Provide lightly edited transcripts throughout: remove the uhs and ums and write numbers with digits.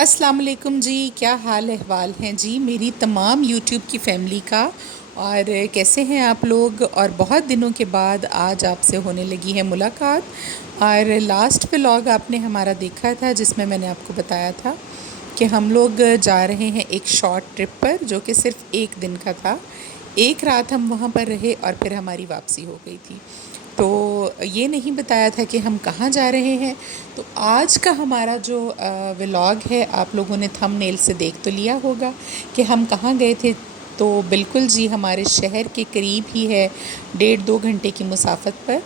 अस्सलाम वालेकुम जी। क्या हाल अहवाल हैं जी मेरी तमाम यूट्यूब की फ़ैमिली का। और कैसे हैं आप लोग। और बहुत दिनों के बाद आज आपसे होने लगी है मुलाकात। और लास्ट व्लॉग आपने हमारा देखा था जिसमें मैंने आपको बताया था कि हम लोग जा रहे हैं एक शॉर्ट ट्रिप पर, जो कि सिर्फ़ एक दिन का था। एक रात हम वहाँ पर रहे और फिर हमारी वापसी हो गई थी। तो ये नहीं बताया था कि हम कहाँ जा रहे हैं। तो आज का हमारा जो व्लॉग है, आप लोगों ने थंबनेल से देख तो लिया होगा कि हम कहाँ गए थे। तो बिल्कुल जी, हमारे शहर के करीब ही है, 1.5-2 घंटे की मुसाफत पर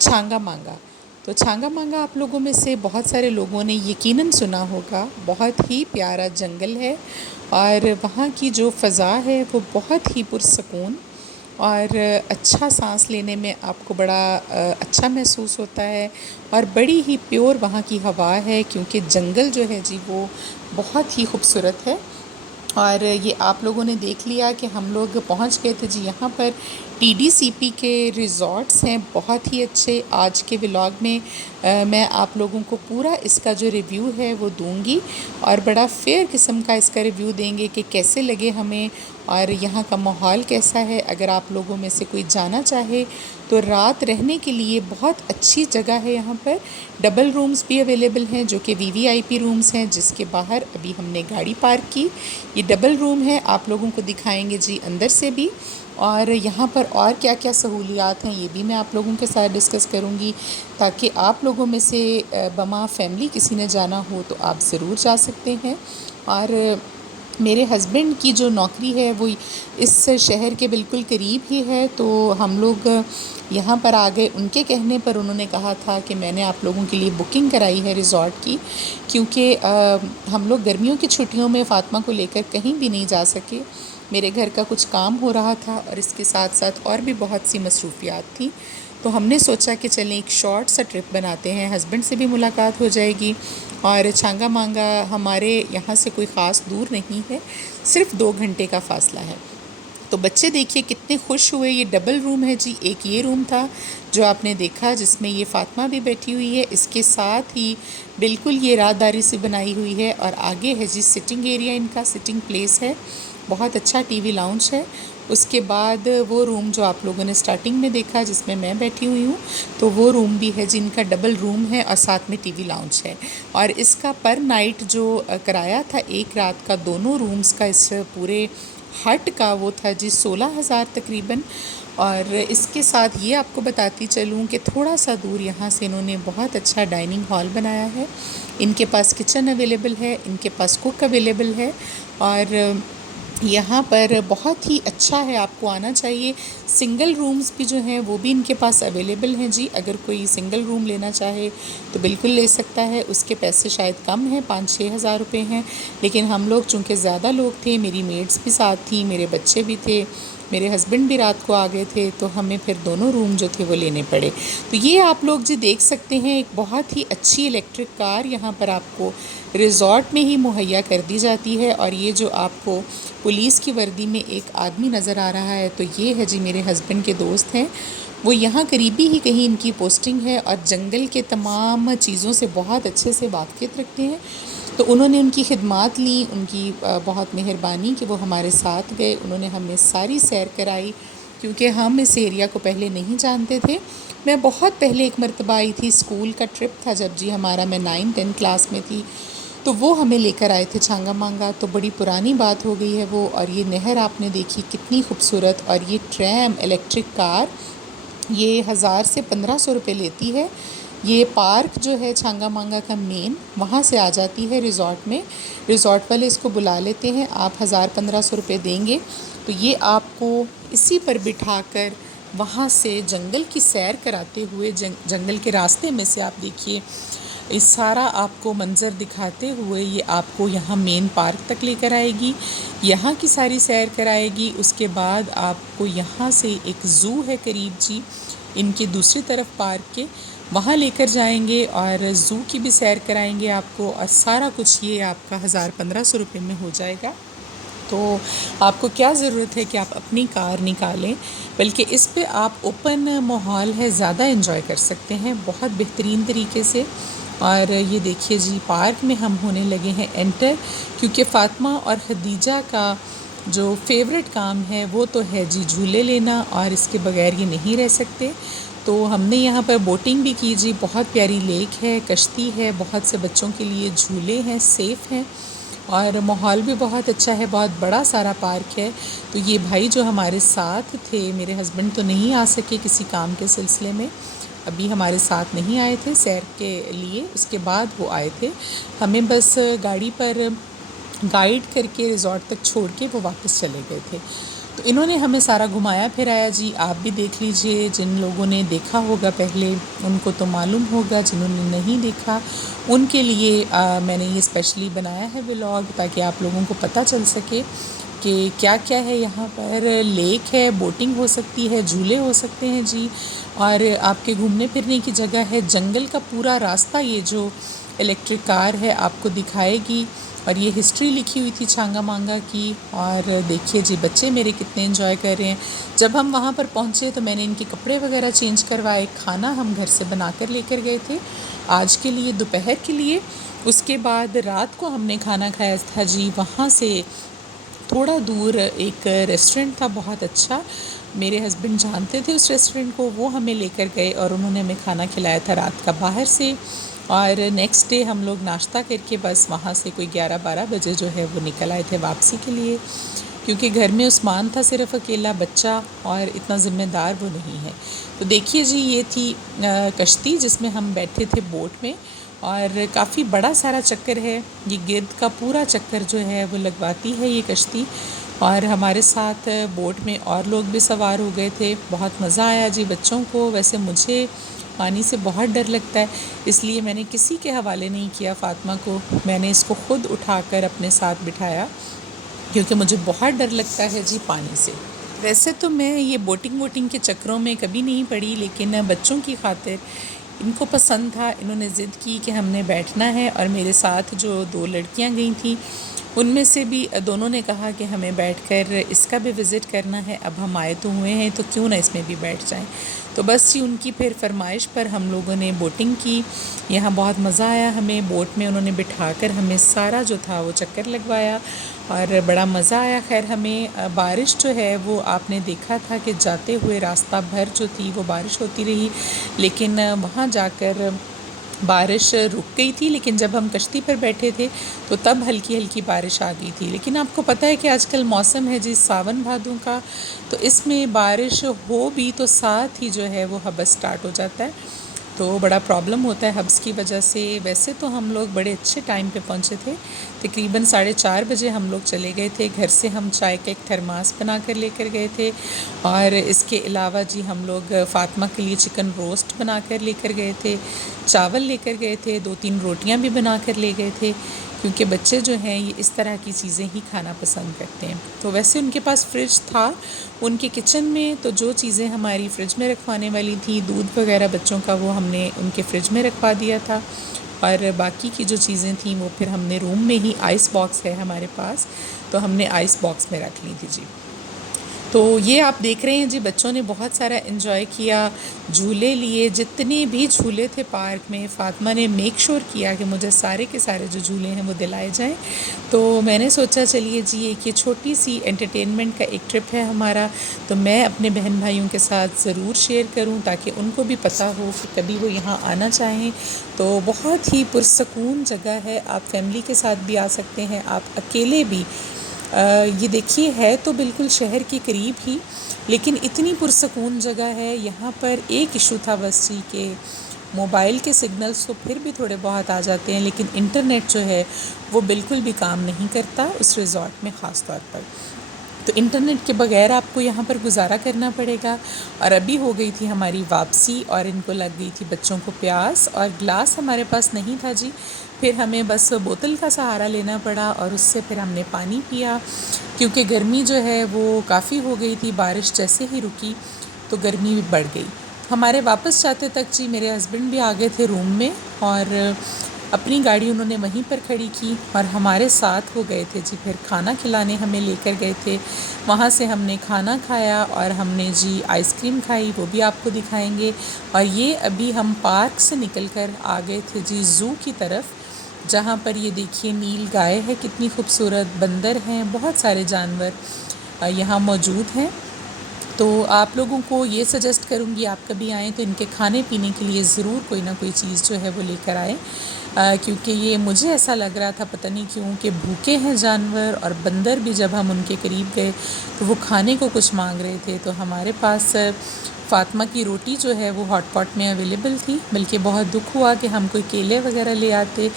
छांगा मांगा। तो छांगा मांगा आप लोगों में से बहुत सारे लोगों ने यकीनन सुना होगा। बहुत ही प्यारा जंगल है और वहाँ की जो फ़ज़ा है वो बहुत ही पुरसकून और अच्छा सांस लेने में आपको बड़ा अच्छा महसूस होता है। और बड़ी ही प्योर वहाँ की हवा है, क्योंकि जंगल जो है जी वो बहुत ही खूबसूरत है। और ये आप लोगों ने देख लिया कि हम लोग पहुंच गए थे जी यहाँ पर। टीडीसीपी के रिज़ॉर्ट्स हैं बहुत ही अच्छे। आज के व्लॉग में मैं आप लोगों को पूरा इसका जो रिव्यू है वो दूंगी और बड़ा फेयर किस्म का इसका रिव्यू देंगे कि कैसे लगे हमें और यहाँ का माहौल कैसा है। अगर आप लोगों में से कोई जाना चाहे तो रात रहने के लिए बहुत अच्छी जगह है यहाँ पर। डबल रूम्स भी अवेलेबल हैं जो कि वीवीआईपी रूम्स हैं, जिसके बाहर अभी हमने गाड़ी पार्क की। ये डबल रूम है, आप लोगों को दिखाएंगे जी अंदर से भी। और यहाँ पर और क्या क्या सहूलियात हैं ये भी मैं आप लोगों के साथ डिस्कस करूँगी, ताकि आप लोगों में से बमा फैमिली किसी ने जाना हो तो आप ज़रूर जा सकते हैं। और मेरे हस्बैंड की जो नौकरी है वो इस शहर के बिल्कुल करीब ही है, तो हम लोग यहाँ पर आ गए। उनके कहने पर उन्होंने कहा था कि मैंने आप लोगों के लिए बुकिंग कराई है रिज़ॉर्ट की, क्योंकि हम लोग गर्मियों की छुट्टियों में फ़ातिमा को लेकर कहीं भी नहीं जा सके। मेरे घर का कुछ काम हो रहा था और इसके साथ साथ और भी बहुत सी मसरूफ़ियात थी। तो हमने सोचा कि चलें एक शॉर्ट सा ट्रिप बनाते हैं, हस्बैंड से भी मुलाकात हो जाएगी। और छांगा मांगा हमारे यहाँ से कोई ख़ास दूर नहीं है, सिर्फ़ 2 घंटे का फ़ासला है। तो बच्चे देखिए कितने खुश हुए। ये डबल रूम है जी। एक ये रूम था जो आपने देखा जिसमें ये फ़ातिमा भी बैठी हुई है, इसके साथ ही बिल्कुल ये राहदारी से बनाई हुई है। और आगे है जी सिटिंग एरिया, इनका सिटिंग प्लेस है, बहुत अच्छा टीवी लाउंज है। उसके बाद वो रूम जो आप लोगों ने स्टार्टिंग में देखा जिसमें मैं बैठी हुई हूँ, तो वो रूम भी है जिनका डबल रूम है और साथ में टीवी लाउंज है। और इसका पर नाइट जो किराया था एक रात का दोनों रूम्स का, इस पूरे हट का, वो था जी 16,000 तकरीबन। और इसके साथ ये आपको बताती चलूँ कि थोड़ा सा दूर यहाँ से इन्होंने बहुत अच्छा डाइनिंग हॉल बनाया है। इनके पास किचन अवेलेबल है, इनके पास कुक अवेलेबल है। और यहाँ पर बहुत ही अच्छा है, आपको आना चाहिए। सिंगल रूम्स भी जो हैं वो भी इनके पास अवेलेबल हैं जी। अगर कोई सिंगल रूम लेना चाहे तो बिल्कुल ले सकता है। उसके पैसे शायद कम हैं, 5-6 हज़ार रुपये हैं। लेकिन हम लोग चूँकि ज़्यादा लोग थे, मेरी मेड्स भी साथ थी, मेरे बच्चे भी थे, मेरे हस्बैंड भी रात को आ गए थे, तो हमें फिर दोनों रूम जो थे वो लेने पड़े। तो ये आप लोग जी देख सकते हैं, एक बहुत ही अच्छी इलेक्ट्रिक कार यहाँ पर आपको रिज़ॉर्ट में ही मुहैया कर दी जाती है। और ये जो आपको पुलिस की वर्दी में एक आदमी नज़र आ रहा है, तो ये है जी मेरे हस्बैंड के दोस्त हैं। वो यहाँ करीबी ही कहीं इनकी पोस्टिंग है और जंगल के तमाम चीज़ों से बहुत अच्छे से वाक़फ़ियत रखते हैं। तो उन्होंने उनकी खिदमत ली, उनकी बहुत मेहरबानी कि वो हमारे साथ गए। उन्होंने हमें सारी सैर कराई, क्योंकि हम इस एरिया को पहले नहीं जानते थे। मैं बहुत पहले एक मरतबा आई थी, स्कूल का ट्रिप था जब जी हमारा, मैं 9-10 क्लास में थी, तो वो हमें लेकर आए थे छांगा मांगा। तो बड़ी पुरानी बात हो गई है वो। और ये नहर आपने देखी कितनी खूबसूरत। और ये ट्रैम इलेक्ट्रिक कार ये 1000 से 1500 रुपये लेती है। ये पार्क जो है छांगा मांगा का मेन, वहाँ से आ जाती है रिज़ॉर्ट में। रिज़ॉर्ट वाले इसको बुला लेते हैं, आप 1000-1500 रुपये देंगे तो ये आपको इसी पर बिठाकर वहाँ से जंगल की सैर कराते हुए, जंगल के रास्ते में से आप देखिए इस सारा आपको मंज़र दिखाते हुए ये आपको यहाँ मेन पार्क तक लेकर आएगी, यहाँ की सारी सैर कराएगी। उसके बाद आपको यहाँ से एक ज़ू है करीब जी इनकी दूसरी तरफ पार्क के, वहाँ लेकर जाएंगे और ज़ू की भी सैर कराएंगे आपको। और सारा कुछ ये आपका 1000-1500 रुपये में हो जाएगा। तो आपको क्या ज़रूरत है कि आप अपनी कार निकालें, बल्कि इस पे आप ओपन माहौल है ज़्यादा एंजॉय कर सकते हैं बहुत बेहतरीन तरीके से। और ये देखिए जी पार्क में हम होने लगे हैं एंटर, क्योंकि फ़ातिमा और खदीजा का जो फेवरेट काम है वो तो है जी झूले लेना, और इसके बगैर ये नहीं रह सकते। तो हमने यहाँ पर बोटिंग भी की जी, बहुत प्यारी लेक है, कश्ती है, बहुत से बच्चों के लिए झूले हैं, सेफ़ हैं, और माहौल भी बहुत अच्छा है, बहुत बड़ा सारा पार्क है। तो ये भाई जो हमारे साथ थे, मेरे हस्बैंड तो नहीं आ सके किसी काम के सिलसिले में, अभी हमारे साथ नहीं आए थे सैर के लिए, उसके बाद वो आए थे। हमें बस गाड़ी पर गाइड करके रिज़ॉर्ट तक छोड़ के वो वापस चले गए थे। तो इन्होंने हमें सारा घुमाया फिराया जी, आप भी देख लीजिए। जिन लोगों ने देखा होगा पहले उनको तो मालूम होगा, जिन्होंने नहीं देखा उनके लिए मैंने ये स्पेशली बनाया है व्लॉग, ताकि आप लोगों को पता चल सके कि क्या क्या है यहाँ पर। लेक है, बोटिंग हो सकती है, झूले हो सकते हैं जी, और आपके घूमने फिरने की जगह है। जंगल का पूरा रास्ता ये जो इलेक्ट्रिक कार है आपको दिखाएगी, और ये हिस्ट्री लिखी हुई थी छांगा मांगा की। और देखिए जी बच्चे मेरे कितने एंजॉय कर रहे हैं। जब हम वहाँ पर पहुँचे तो मैंने इनके कपड़े वगैरह चेंज करवाए, खाना हम घर से बना कर लेकर गए थे आज के लिए, दोपहर के लिए। उसके बाद रात को हमने खाना खाया था जी वहाँ से थोड़ा दूर एक रेस्टोरेंट था बहुत अच्छा, मेरे हस्बैंड जानते थे उस रेस्टोरेंट को, वो हमें लेकर गए और उन्होंने हमें खाना खिलाया था रात का बाहर से। और नेक्स्ट डे हम लोग नाश्ता करके बस वहाँ से कोई 11-12 बजे जो है वो निकल आए थे वापसी के लिए, क्योंकि घर में उस्मान था सिर्फ़ अकेला बच्चा, और इतना ज़िम्मेदार वो नहीं है। तो देखिए जी ये थी कश्ती जिसमें हम बैठे थे बोट में, और काफ़ी बड़ा सारा चक्कर है, ये गिर्द का पूरा चक्कर जो है वो लगवाती है ये कश्ती। और हमारे साथ बोट में और लोग भी सवार हो गए थे, बहुत मज़ा आया जी बच्चों को। वैसे मुझे पानी से बहुत डर लगता है, इसलिए मैंने किसी के हवाले नहीं किया फ़ातिमा को, मैंने इसको ख़ुद उठाकर अपने साथ बिठाया, क्योंकि मुझे बहुत डर लगता है जी पानी से। वैसे तो मैं ये बोटिंग वोटिंग के चक्करों में कभी नहीं पड़ी, लेकिन बच्चों की खातिर इनको पसंद था, इन्होंने ज़िद की कि हमने बैठना है। और मेरे साथ जो 2 लड़कियां गई थी उनमें से भी दोनों ने कहा कि हमें बैठकर इसका भी विज़िट करना है, अब हम आए तो हुए हैं तो क्यों ना इसमें भी बैठ जाएं। तो बस जी उनकी फिर फरमाइश पर हम लोगों ने बोटिंग की। यहाँ बहुत मज़ा आया हमें, बोट में उन्होंने बिठाकर हमें सारा जो था वो चक्कर लगवाया, और बड़ा मज़ा आया। खैर हमें बारिश जो है वो आपने देखा था कि जाते हुए रास्ता भर जो थी वो बारिश होती रही, लेकिन वहाँ जाकर बारिश रुक गई थी। लेकिन जब हम कश्ती पर बैठे थे तो तब हल्की हल्की बारिश आ गई थी। लेकिन आपको पता है कि आजकल मौसम है जी सावन भादों का, तो इसमें बारिश हो भी तो साथ ही जो है वो हबस स्टार्ट हो जाता है, तो बड़ा प्रॉब्लम होता है हब्स की वजह से। वैसे तो हम लोग बड़े अच्छे टाइम पे पहुंचे थे, तकरीबन 4:30 बजे हम लोग चले गए थे। घर से हम चाय का एक थर्मास बना कर लेकर गए थे, और इसके अलावा जी हम लोग फ़ातिमा के लिए चिकन रोस्ट बना कर लेकर गए थे, चावल लेकर गए थे, 2-3 रोटियां भी बना कर ले गए थे, क्योंकि बच्चे जो हैं ये इस तरह की चीज़ें ही खाना पसंद करते हैं। तो वैसे उनके पास फ्रिज था उनके किचन में, तो जो चीज़ें हमारी फ्रिज में रखवाने वाली थी, दूध वगैरह बच्चों का, वो हमने उनके फ्रिज में रखवा दिया था। और बाकी की जो चीज़ें थीं वो फिर हमने रूम में ही, आइस बॉक्स है हमारे पास, तो हमने आइस बॉक्स में रख ली थी जी। तो ये आप देख रहे हैं जी बच्चों ने बहुत सारा एंजॉय किया, झूले लिए, जितने भी झूले थे पार्क में फ़ातिमा ने मेक श्योर किया कि मुझे सारे के सारे जो झूले हैं वो दिलाए जाएं। तो मैंने सोचा चलिए जी एक ये छोटी सी एंटरटेनमेंट का एक ट्रिप है हमारा, तो मैं अपने बहन भाइयों के साथ ज़रूर शेयर करूं, ताकि उनको भी पता हो कि कभी वो यहाँ आना चाहें तो बहुत ही पुरसकून जगह है। आप फैमिली के साथ भी आ सकते हैं, आप अकेले भी। ये देखिए है तो बिल्कुल शहर के करीब ही, लेकिन इतनी पुरसकून जगह है। यहाँ पर एक इशू था बस जी के मोबाइल के सिग्नल्स तो फिर भी थोड़े बहुत आ जाते हैं, लेकिन इंटरनेट जो है वो बिल्कुल भी काम नहीं करता उस रिज़ॉर्ट में ख़ास तौर पर। तो इंटरनेट के बगैर आपको यहाँ पर गुजारा करना पड़ेगा। और अभी हो गई थी हमारी वापसी, और इनको लग गई थी बच्चों को प्यास, और ग्लास हमारे पास नहीं था जी, फिर हमें बस बोतल का सहारा लेना पड़ा, और उससे फिर हमने पानी पिया, क्योंकि गर्मी जो है वो काफ़ी हो गई थी। बारिश जैसे ही रुकी तो गर्मी भी बढ़ गई। हमारे वापस जाते तक जी मेरे हस्बैंड भी आ गए थे रूम में, और अपनी गाड़ी उन्होंने वहीं पर खड़ी की और हमारे साथ वो गए थे जी, फिर खाना खिलाने हमें लेकर गए थे। वहाँ से हमने खाना खाया और हमने जी आइसक्रीम खाई, वो भी आपको दिखाएंगे। और ये अभी हम पार्क से निकल कर आ गए थे जी ज़ू की तरफ, जहाँ पर ये देखिए नील गाय है, कितनी खूबसूरत, बंदर हैं, बहुत सारे जानवर यहाँ मौजूद हैं। तो आप लोगों को ये सजेस्ट करूँगी आप कभी आएँ तो इनके खाने पीने के लिए ज़रूर कोई ना कोई चीज़ जो है वो लेकर आएँ, क्योंकि ये मुझे ऐसा लग रहा था पता नहीं क्यों कि भूखे हैं जानवर। और बंदर भी जब हम उनके करीब गए तो वो खाने को कुछ मांग रहे थे, तो हमारे पास फ़ातिमा की रोटी जो है वो हॉट पॉट में अवेलेबल थी। बल्कि बहुत दुख हुआ कि हम कोई केले वगैरह ले आते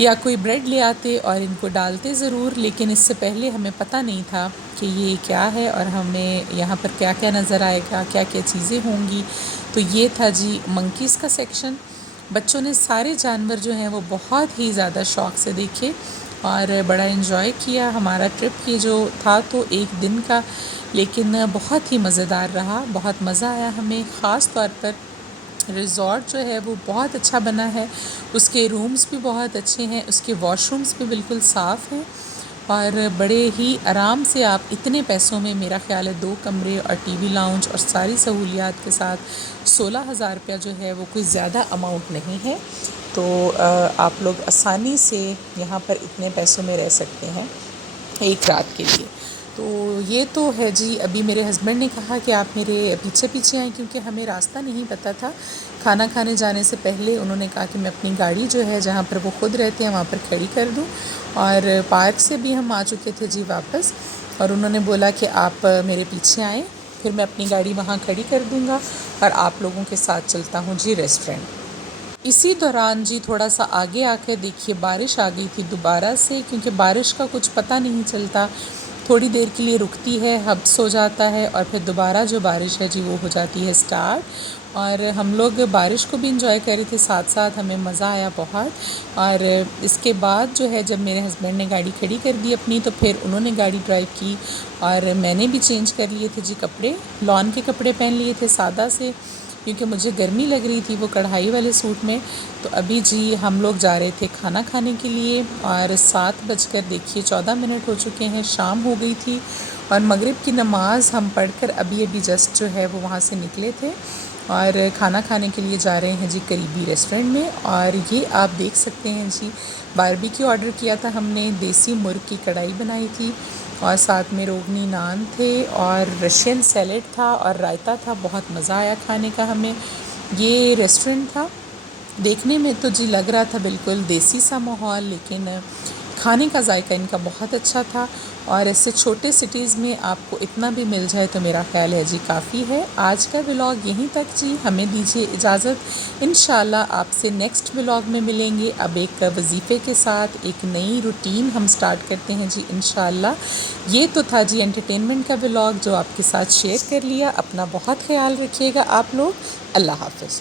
या कोई ब्रेड ले आते और इनको डालते ज़रूर, लेकिन इससे पहले हमें पता नहीं था कि ये क्या है और हमें यहाँ पर क्या क्या नज़र आएगा, क्या क्या चीज़ें होंगी। तो ये था जी मंकीज़ का सेक्शन। बच्चों ने सारे जानवर जो हैं वो बहुत ही ज़्यादा शौक़ से देखे और बड़ा इन्जॉय किया। हमारा ट्रिप ये जो था तो एक दिन का, लेकिन बहुत ही मज़ेदार रहा, बहुत मज़ा आया हमें। ख़ास तौर पर रिज़ॉर्ट जो है वो बहुत अच्छा बना है, उसके रूम्स भी बहुत अच्छे हैं, उसके वॉशरूम्स भी बिल्कुल साफ़ हैं और बड़े ही आराम से आप इतने पैसों में, मेरा ख़्याल है 2 कमरे और टीवी लाउंज और सारी सहूलियात के साथ 16,000 रुपया जो है वो कोई ज़्यादा अमाउंट नहीं है। तो आप लोग आसानी से यहाँ पर इतने पैसों में रह सकते हैं एक रात के लिए। तो ये तो है जी। अभी मेरे हस्बैंड ने कहा कि आप मेरे पीछे पीछे आएँ, क्योंकि हमें रास्ता नहीं पता था। खाना खाने जाने से पहले उन्होंने कहा कि मैं अपनी गाड़ी जो है जहाँ पर वो ख़ुद रहते हैं वहाँ पर खड़ी कर दूँ। और पार्क से भी हम आ चुके थे जी वापस, और उन्होंने बोला कि आप मेरे पीछे आएँ, फिर मैं अपनी गाड़ी वहाँ खड़ी कर दूँगा और आप लोगों के साथ चलता हूँ जी रेस्टोरेंट। इसी दौरान जी थोड़ा सा आगे आकर देखिए बारिश आ गई थी दोबारा से, क्योंकि बारिश का कुछ पता नहीं चलता, थोड़ी देर के लिए रुकती है, हब्स हो जाता है और फिर दोबारा जो बारिश है जी वो हो जाती है स्टार्ट। और हम लोग बारिश को भी इंजॉय कर रहे थे, साथ साथ हमें मज़ा आया बहुत। और इसके बाद जो है जब मेरे हस्बैंड ने गाड़ी खड़ी कर दी अपनी, तो फिर उन्होंने गाड़ी ड्राइव की और मैंने भी चेंज कर लिए थे जी कपड़े, लॉन के कपड़े पहन लिए थे सादा से, क्योंकि मुझे गर्मी लग रही थी वो कढ़ाई वाले सूट में। तो अभी जी हम लोग जा रहे थे खाना खाने के लिए और 7:14 हो चुके हैं, शाम हो गई थी और मगरिब की नमाज़ हम पढ़कर अभी अभी जस्ट जो है वो वहाँ से निकले थे और खाना खाने के लिए जा रहे हैं जी करीबी रेस्टोरेंट में। और ये आप देख सकते हैं जी, बारबेक्यू ऑर्डर किया था हमने, देसी मुर्ग की कढ़ाई बनाई थी और साथ में रोगनी नान थे और रशियन सैलेड था और रायता था। बहुत मज़ा आया खाने का हमें। ये रेस्टोरेंट था, देखने में तो जी लग रहा था बिल्कुल देसी सा माहौल, लेकिन खाने का जायका इनका बहुत अच्छा था। और ऐसे छोटे सिटीज़ में आपको इतना भी मिल जाए तो मेरा ख़्याल है जी काफ़ी है। आज का व्लॉग यहीं तक जी, हमें दीजिए इजाज़त। इंशाल्लाह आपसे नेक्स्ट व्लॉग में मिलेंगे। अब एक वजीफ़े के साथ एक नई रूटीन हम स्टार्ट करते हैं जी इंशाल्लाह। ये तो था जी एंटरटेनमेंट का व्लॉग जो आपके साथ शेयर कर लिया। अपना बहुत ख्याल रखिएगा आप लोग। अल्लाह हाफ़िज़।